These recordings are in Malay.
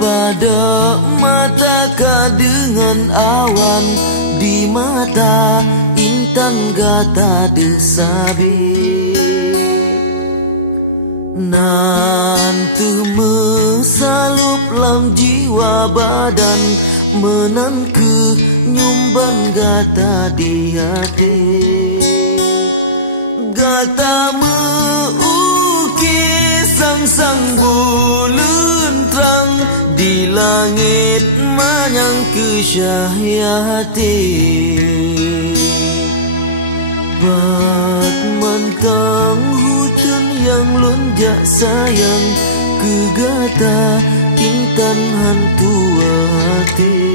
pada matakah dengan awan, di mata intan gata desabe. Nanti mesalup lam jiwa badan, menan ke nyumban gata di hati. Gata meukis sang-sang bulan terang, di langit manyang kesyahiyati. Bat mantang hujan yang lonjak sayang, kegata intan hantu hati.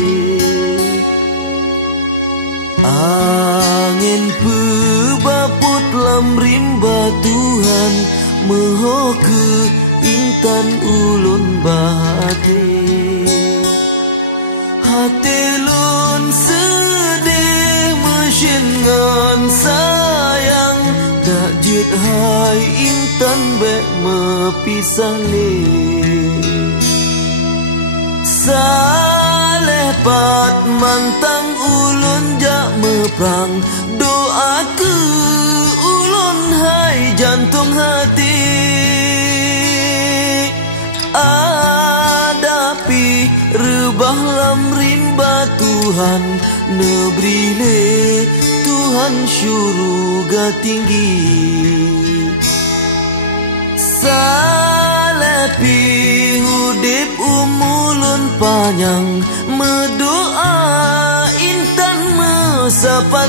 Angin pebaput lam rimba Tuhan, meho ke intan ulun bahati. Hati lun sedih mesin ngan sayang, tak jut hai intan bek mepisah le. Saleh pat mantang ulun jak meprang, doa ke ulun hai jantung hati. Adapi rebah lam rimba Tuhan, nebrile Tuhan syuruga tinggi. Salepi hudip umulun panjang, medoa intan mesapat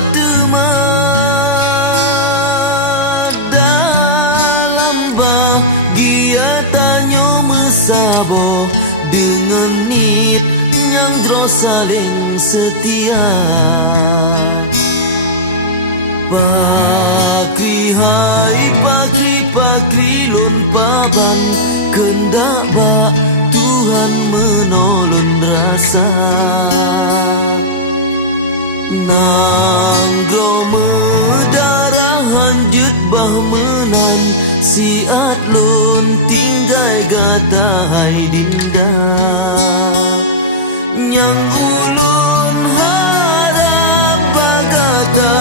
dalam bahagia tanyo mesabo, dengan nit yang jro saling setia. Pakri hai pakri lon papan, kendak bak Tuhan menolong rasa. Nanggro medarah hanjut bah menan, siat lon tinggai gata hai dinda. Nyang ulun harap bagata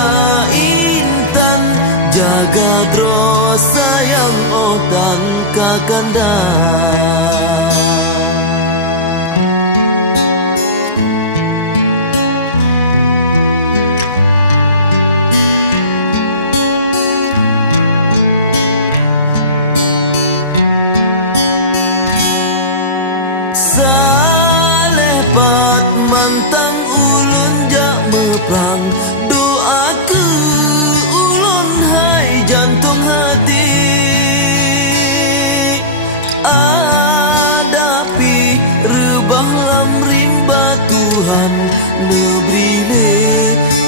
intan, jaga terus sayang otan kakanda. Saleh pat mantang ulun jak meprang, doa ke ulun hai jantung hati. Adapi rebah lam rimba Tuhan, nebrile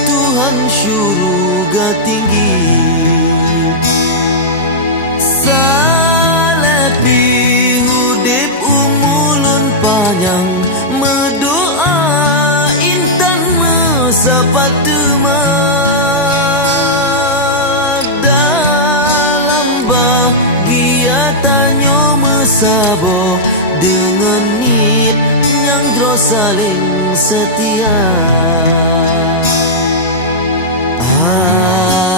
Tuhan syuruga tinggi. Salepi hudip umulun panjang, medoa intan mesapat dalam bahagia tanyo mesabo, dengan nit yang jro saling setia.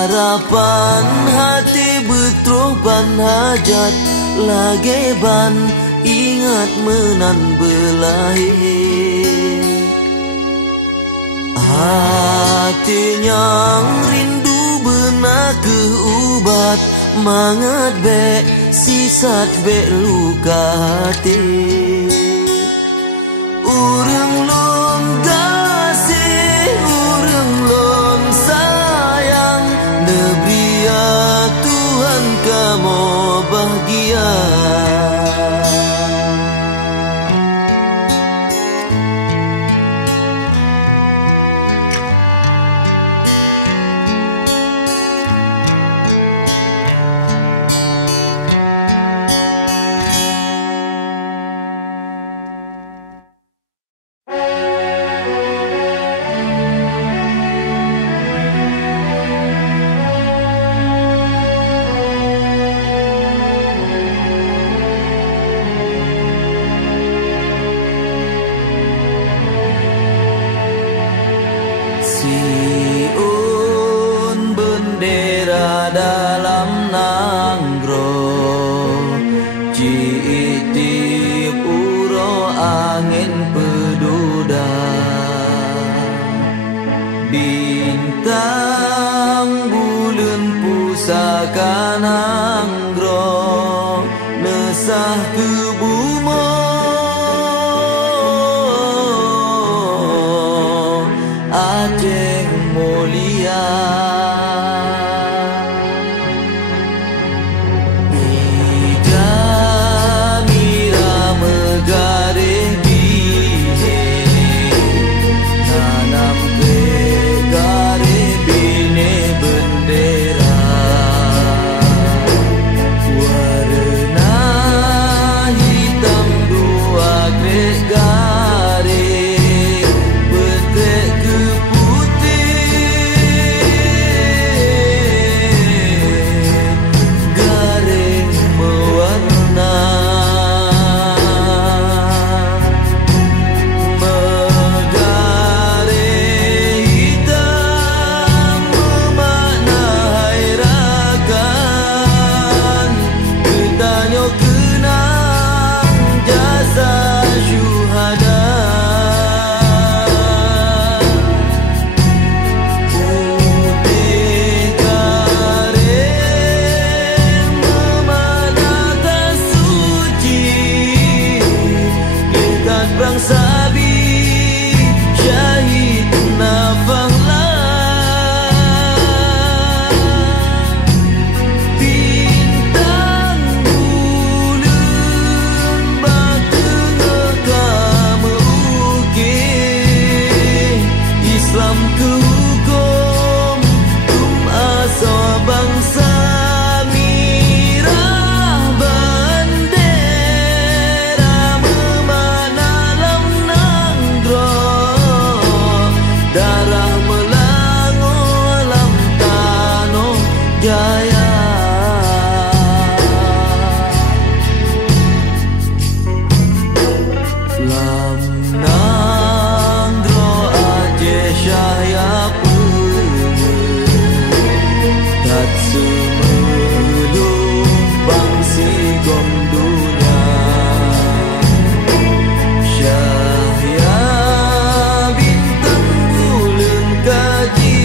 Harapan hati betroban hajat, lageban ingat menan belahi. Hati yang rindu benak keubat, mangat bek sisat bek luka hati. Urang lon gasih, urang lon sayang, nebria Tuhan kamu bahagia. kisah kebumo Aceh mulia Mira megareh bije Nanam gareh bine bendera Warna hitam dua grek gareh Betrek ke putih Gareh mewarna Megareh hitam memakna hairakan Ketanyo kenang jasa syuhada Putih gareh memaknakan suci Ingat perang sabi syahid nafahlah Bintang bulan batu ngekam ukir Islam ke hukum aso bangsa Mirah bendera memakna lam nanggro Darah melango lam tanah jaya Lam nanggro Aceh syahya Dat semelum bangsi gom dunia Syahya bintang bulan kaji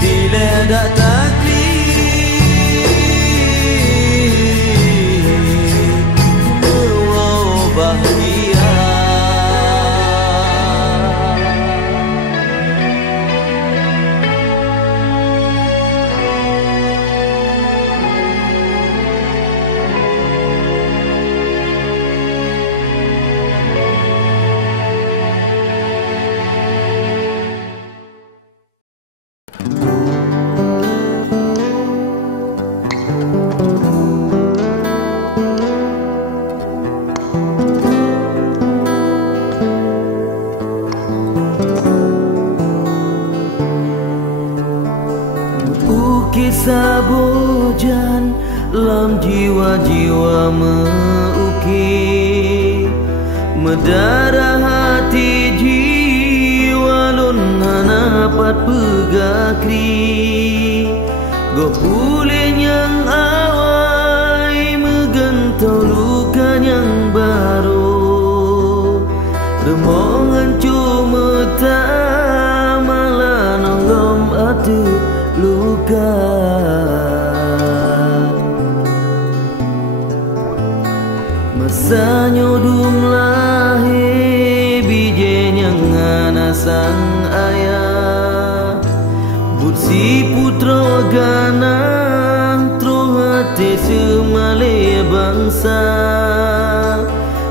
Diledak taklid Mewah bahagia Ukir sabojan lam jiwa-jiwa meukir Medara hati jiwa lon hanapat pegakri Go pulih yang awai megentau luka yang baru Remongan cuma tak malah nonggom atu luka Masa nyodum lahir bijen yang ngana sang ayah Butsi putra gana trohate semale bangsa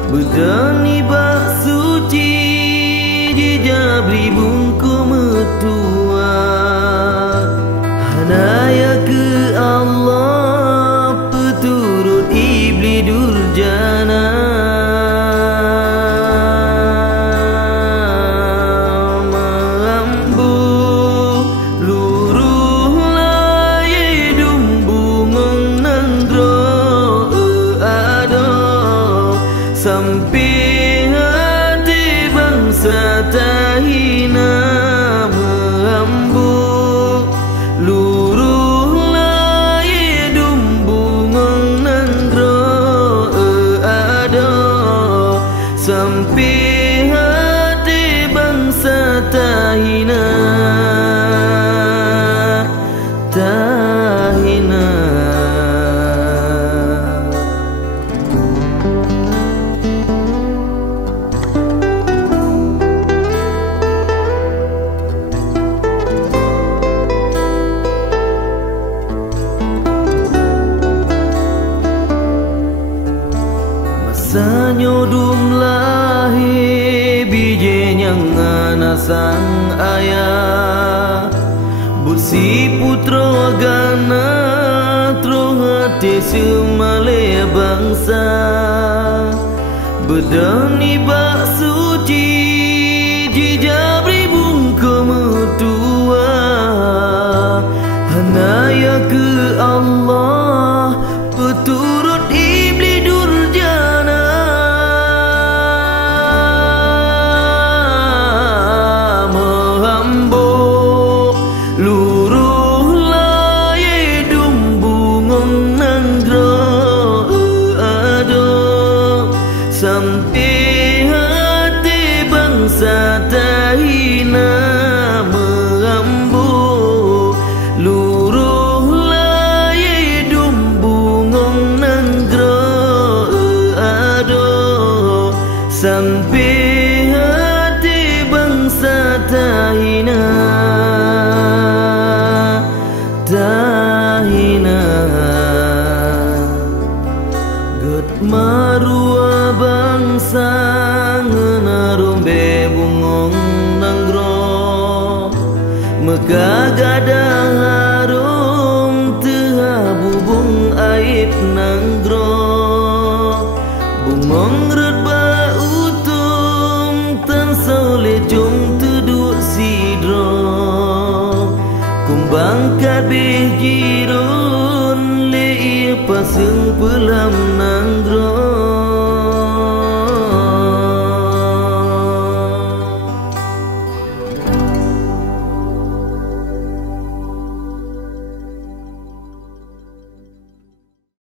Bedani bak suci dijabri bungku metua Hanaya ke Allah peturut iblis durjana Mambu luruh laye dumbungong nandro ado Sampai hati bangsa tahina Mambu luruh laye dumbungong nandro ado Sampai hati bangsa tahina tahina. Sanyodum lahi bije nyangana sang ayah Busi putro gana Trohate semale bangsa Bedani bak suci Jijabri bungka metua Hanaya ke Allah Peturut iblis durjana Mehambo luruh laye dumbungong nanggro ado Sampai hati bangsa tahina Mehambo luruh laye dumbungong nanggro ado Sampai hati bangsa tahina Gut marua bangsa ngenarumbe bungong nanggro Megagada harum teha bubung aib nanggro Bungong redba utum tan sole jong tuduk sidro Kumbang kabeh jirun le pasung pelam nanggro